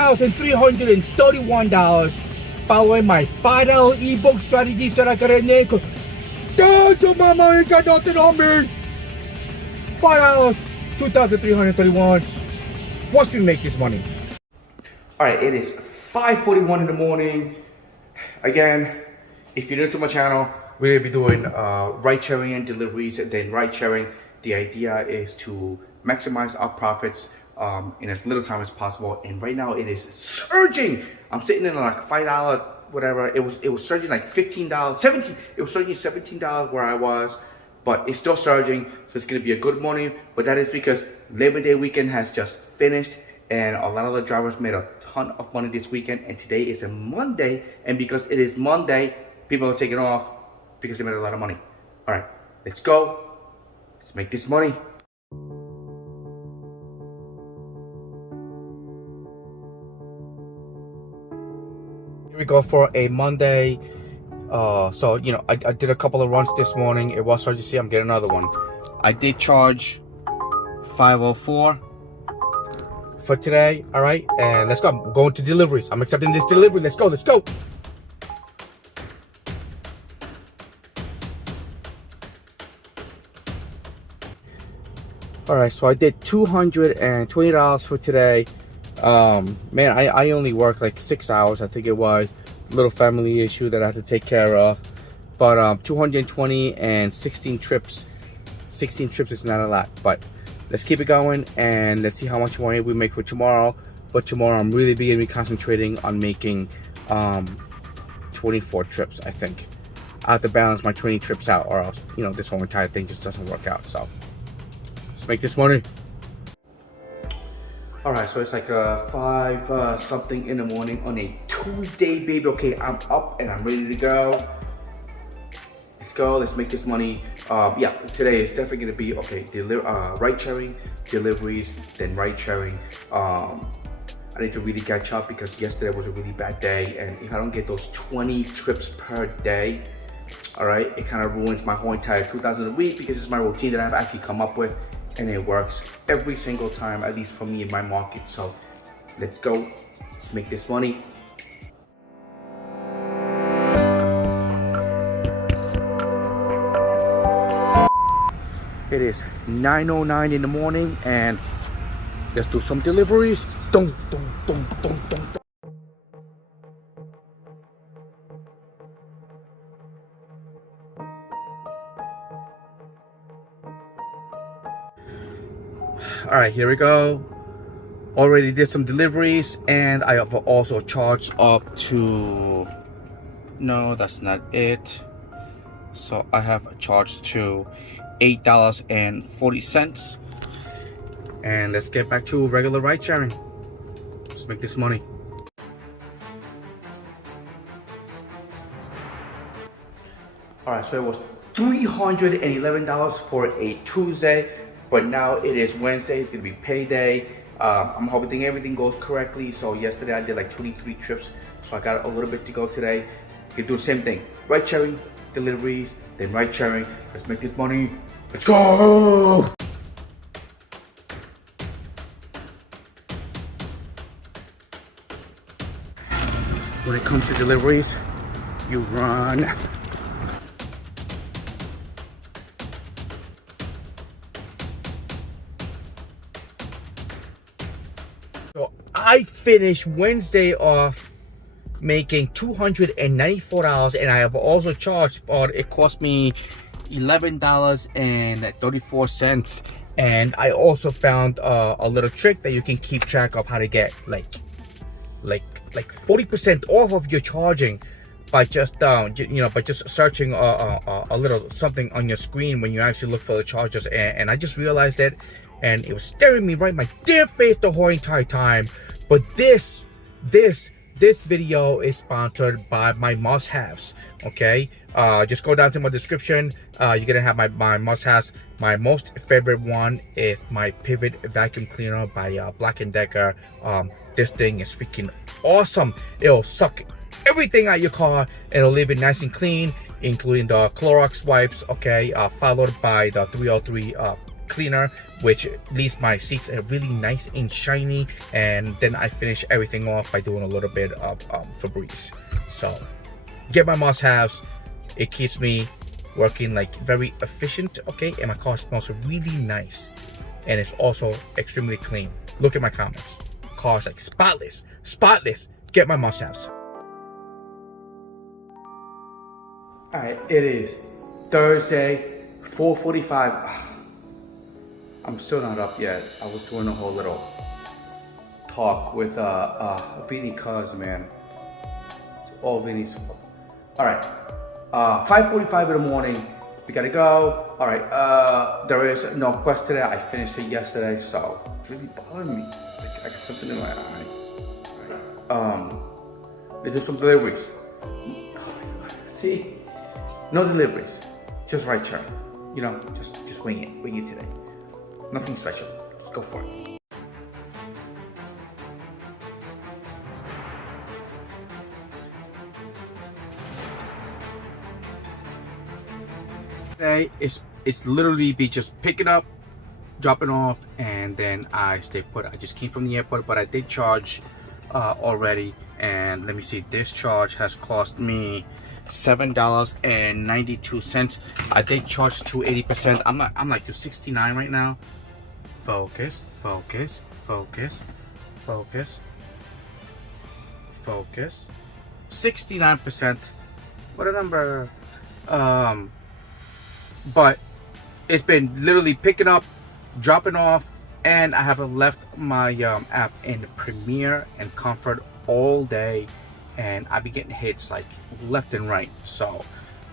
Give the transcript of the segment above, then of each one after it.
$2,331 following my $5 ebook strategies that I got in there. Damn, mama ain't got nothing on me. $5, $2,331. Watch me make this money. All right, it is 5:41 in the morning. Again, if you're new to my channel, we're gonna be doing ride sharing and deliveries. And then ride sharing, the idea is to maximize our profits in as little time as possible. And right now it is surging. I'm sitting in like $5, whatever. It was surging like $15, 17. It was surging $17 where I was, but it's still surging. So it's gonna be a good morning. But that is because Labor Day weekend has just finished, and a lot of the drivers made a ton of money this weekend. And today is a Monday, and because it is Monday, people are taking off because they made a lot of money. All right, let's go. Let's make this money. Here we go for a Monday. So, you know, I did a couple of runs this morning. It was hard to see. I'm getting another one. I did charge 504 for today. All right, and let's go. I'm going to deliveries. I'm accepting this delivery. Let's go. Let's go. All right, so I did $220 for today. Man, I only worked like 6 hours, I think it was. Little family issue that I had to take care of. But 220 and 16 trips. 16 trips is not a lot, but let's keep it going and let's see how much money we make for tomorrow. But tomorrow I'm really going to be concentrating on making 24 trips, I think. I have to balance my 20 trips out, or else, you know, this whole entire thing just doesn't work out. So let's make this money. All right, so it's like 5 something in the morning on a Tuesday, baby. Okay, I'm up and I'm ready to go. Let's go. Let's make this money. Yeah, today is definitely gonna be okay. Ride sharing, deliveries, then ride sharing. I need to really catch up because yesterday was a really bad day, and if I don't get those 20 trips per day, all right, it kind of ruins my whole entire 2,000 a week, because it's my routine that I've actually come up with. And it works every single time, at least for me in my market. So let's go. Let's make this money. It is 9:09 in the morning, and let's do some deliveries. Dun, dun, dun, dun, dun, dun. All right, here we go. Already did some deliveries, and I have also charged up to, no, that's not it. So I have charged to $8.40. And let's get back to regular ride sharing. Let's make this money. All right, so it was $311 for a Tuesday. But now it is Wednesday, it's gonna be payday. I'm hoping everything goes correctly. So yesterday I did like 23 trips. So I got a little bit to go today. You can do the same thing. Ride sharing, deliveries, then ride sharing. Let's make this money. Let's go! When it comes to deliveries, you run. So I finished Wednesday off making $294, and I have also charged, but it cost me $11.34. And I also found a little trick that you can keep track of how to get like 40% off of your charging by just you know, by just searching a little something on your screen when you actually look for the chargers. And I just realized it, and it was staring me right in my damn face the whole entire time. But this video is sponsored by my must-haves. Okay, just go down to my description. You're gonna have my must-haves. My most favorite one is my Pivot vacuum cleaner by Black & Decker. This thing is freaking awesome. It'll suck everything out your car. It'll leave it nice and clean, including the Clorox wipes. Okay, followed by the 303 cleaner, which leaves my seats really nice and shiny. And then I finish everything off by doing a little bit of Febreze. So get my must-haves. It keeps me working like very efficient, okay? And my car smells really nice, and it's also extremely clean. Look at my comments. Car's like spotless. Get my must-haves. All right, it is Thursday, 4:45. I'm still not up yet. I was doing a whole little talk with Vinny Cuz, man. It's all Vinny's fault. All right, 5:45 in the morning. We gotta go. All right, there is no quest today. I finished it yesterday, so it's really bothering me. Like, I got something in my eye. All right. They did some deliveries. See, no deliveries, just right turn. You know, just wing it today. Nothing special. Just go for it. Today it's literally be just picking up, dropping off, and then I stay put. I just came from the airport, but I did charge already, and let me see, this charge has cost me $7.92. I did charge to 80%. I'm like to 69 right now. Focus. 69%. What a number. But it's been literally picking up, dropping off, and I haven't left my app in Premiere and Comfort all day, and I've been getting hits like left and right. So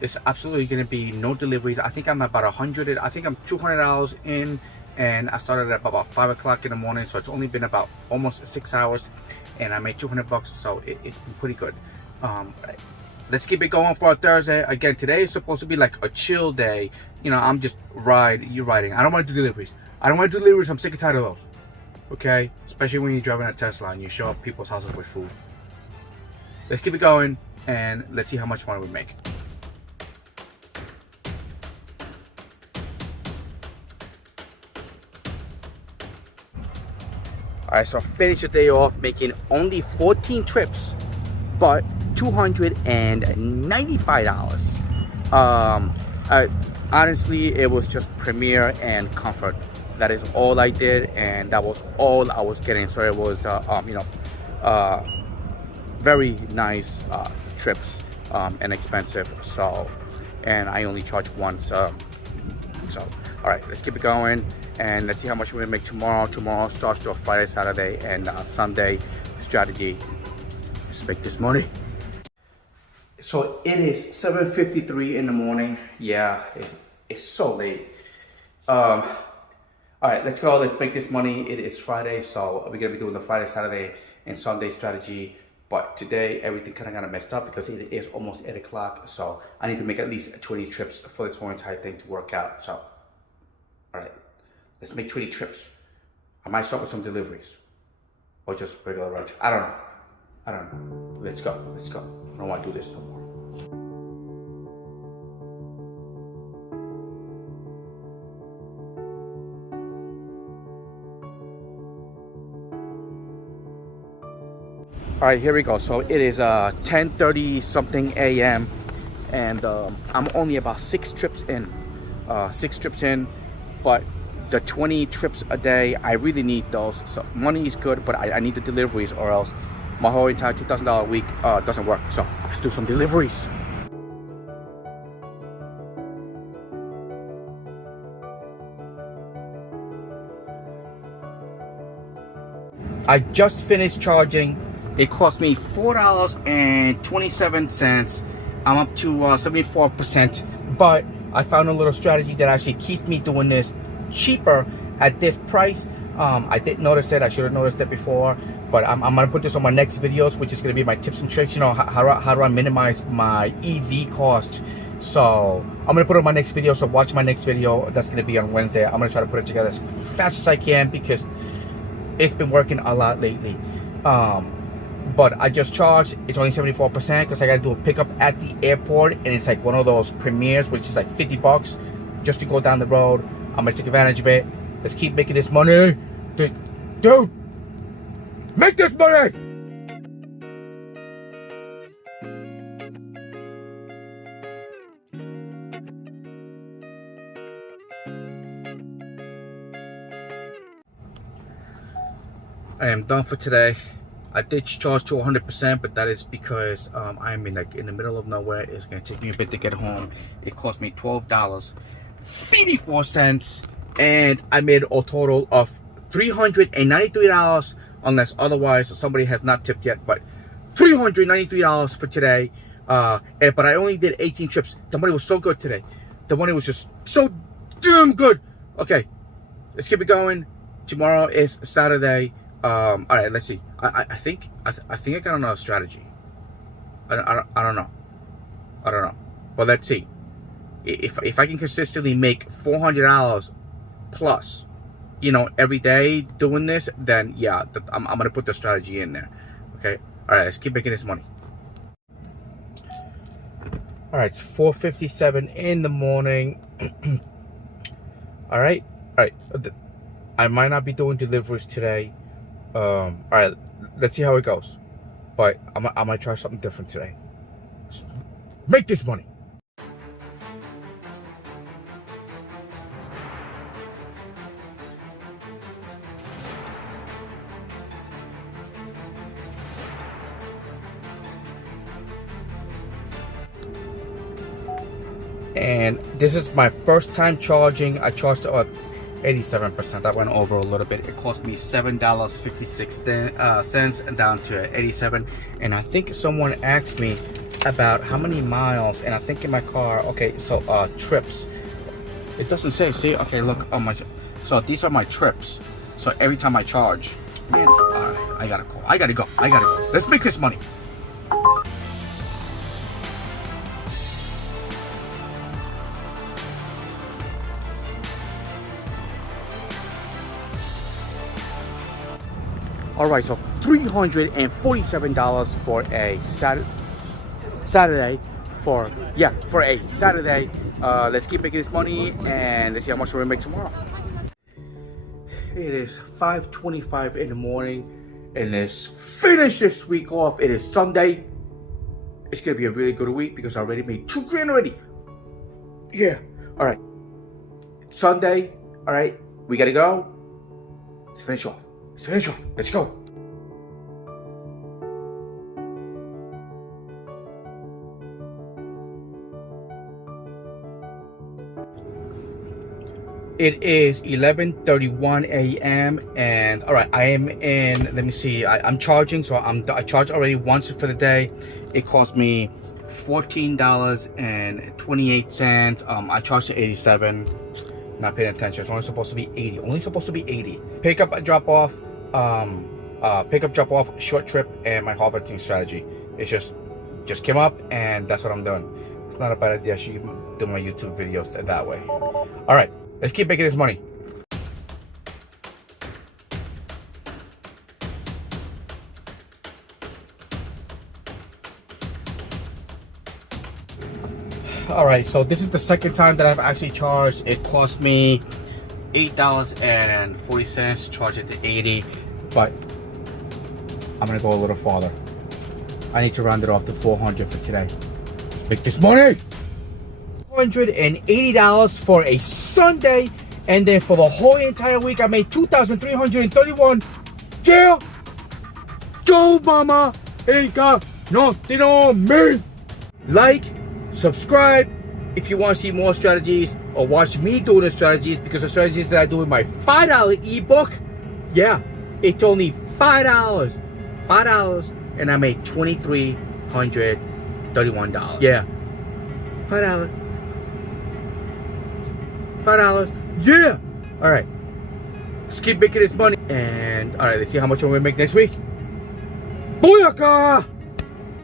there's absolutely gonna be no deliveries. I think I'm about I think I'm $200 in, and I started at about 5 o'clock in the morning, so it's only been about almost 6 hours, and I made $200, so it's been pretty good. Let's keep it going for a Thursday. Again, today is supposed to be like a chill day. You know, I'm just riding. I don't want to do deliveries. I'm sick and tired of those. Okay? Especially when you're driving a Tesla and you show up people's houses with food. Let's keep it going, and let's see how much money we make. Alright, so I finished the day off making only 14 trips, but $295. Honestly, it was just Premiere and Comfort. That is all I did, and that was all I was getting. So it was very nice trips, and expensive. So, and I only charged once. So all right, let's keep it going, and let's see how much we're gonna make tomorrow. Tomorrow starts to a Friday, Saturday, and Sunday strategy. Let's make this money. So it is 7:53 in the morning. Yeah, it's so late. All right, let's go. Let's make this money. It is Friday, so we're gonna be doing the Friday, Saturday, and Sunday strategy. But today, everything kind of got messed up because it is almost 8 o'clock. So I need to make at least 20 trips for this whole entire thing to work out. So, all right, let's make 20 trips. I might start with some deliveries or just regular runs. I don't know. Let's go. I don't want to do this no more. All right, here we go. So it is 10:30 something a.m. and I'm only about 6 trips in. But the 20 trips a day, I really need those. So money is good, but I need the deliveries, or else my whole entire $2,000 a week doesn't work. So let's do some deliveries. I just finished charging. It cost me $4.27. I'm up to 74%, but I found a little strategy that actually keeps me doing this cheaper at this price. I didn't notice it. I should have noticed it before, but I'm gonna put this on my next videos, which is gonna be my tips and tricks. You know, how do I minimize my EV cost? So I'm gonna put it on my next video. So watch my next video. That's gonna be on Wednesday. I'm gonna try to put it together as fast as I can because it's been working a lot lately. But I just charged. It's only 74% because I gotta do a pickup at the airport, and it's like one of those Premieres, which is like $50 just to go down the road. I'm gonna take advantage of it. Let's keep making this money. Dude, make this money! I am done for today. I did charge to 100%, but that is because I'm in the middle of nowhere. It's gonna take me a bit to get home. It cost me $12.84, and I made a total of $393, unless otherwise somebody has not tipped yet. But $393 for today. But I only did 18 trips. The money was so good today. The money was just so damn good. Okay, let's keep it going. Tomorrow is Saturday. All right, let's see. I think I got another strategy. I don't know. But let's see. If I can consistently make $400 plus, you know, every day doing this, then yeah, I'm gonna put the strategy in there. Okay. All right, let's keep making this money. All right, it's 4:57 in the morning. All right. I might not be doing deliveries today. All right, let's see how it goes. But I might try something different today. Let's make this money. And this is my first time charging. I charged 87%. That went over a little bit. It cost me $7.56 and down to 87. And I think someone asked me about how many miles, and I think in my car, okay, so trips. It doesn't say, see, okay, look on my, so these are my trips. So every time I charge, man, I gotta go. Let's make this money. All right, so $347 for a Saturday. For a Saturday. Let's keep making this money, and let's see how much we're gonna make tomorrow. It is 5:25 in the morning, and let's finish this week off. It is Sunday. It's gonna be a really good week because I already made $2 grand already. Yeah. All right. Sunday. All right. We gotta go. Let's finish off. Let's go. It is 11:31 a.m. and all right, I am in. Let me see. I'm charging, so I charged already once for the day. It cost me $14.28. I charged to 87. Not paying attention. It's only supposed to be 80. Pick up, drop off. Drop off, short trip, and my harvesting strategy. It's just came up, and that's what I'm doing. It's not a bad idea. I should do my YouTube videos that way. All right, let's keep making this money. All right, so this is the second time that I've actually charged. It cost me $8.40. Charge it to 80, but I'm gonna go a little farther. I need to round it off to 400 for today. Let's make this money. $480 for a Sunday, and then for the whole entire week, I made $2,331. Yeah, Joe Mama ain't got nothing on me. Like, subscribe if you want to see more strategies or watch me doing the strategies, because the strategies that I do in my $5 ebook, yeah, it's only $5, and I made $2,331. Yeah, $5, yeah. All right, let's keep making this money, and all right, let's see how much I'm gonna make next week. Booyaka!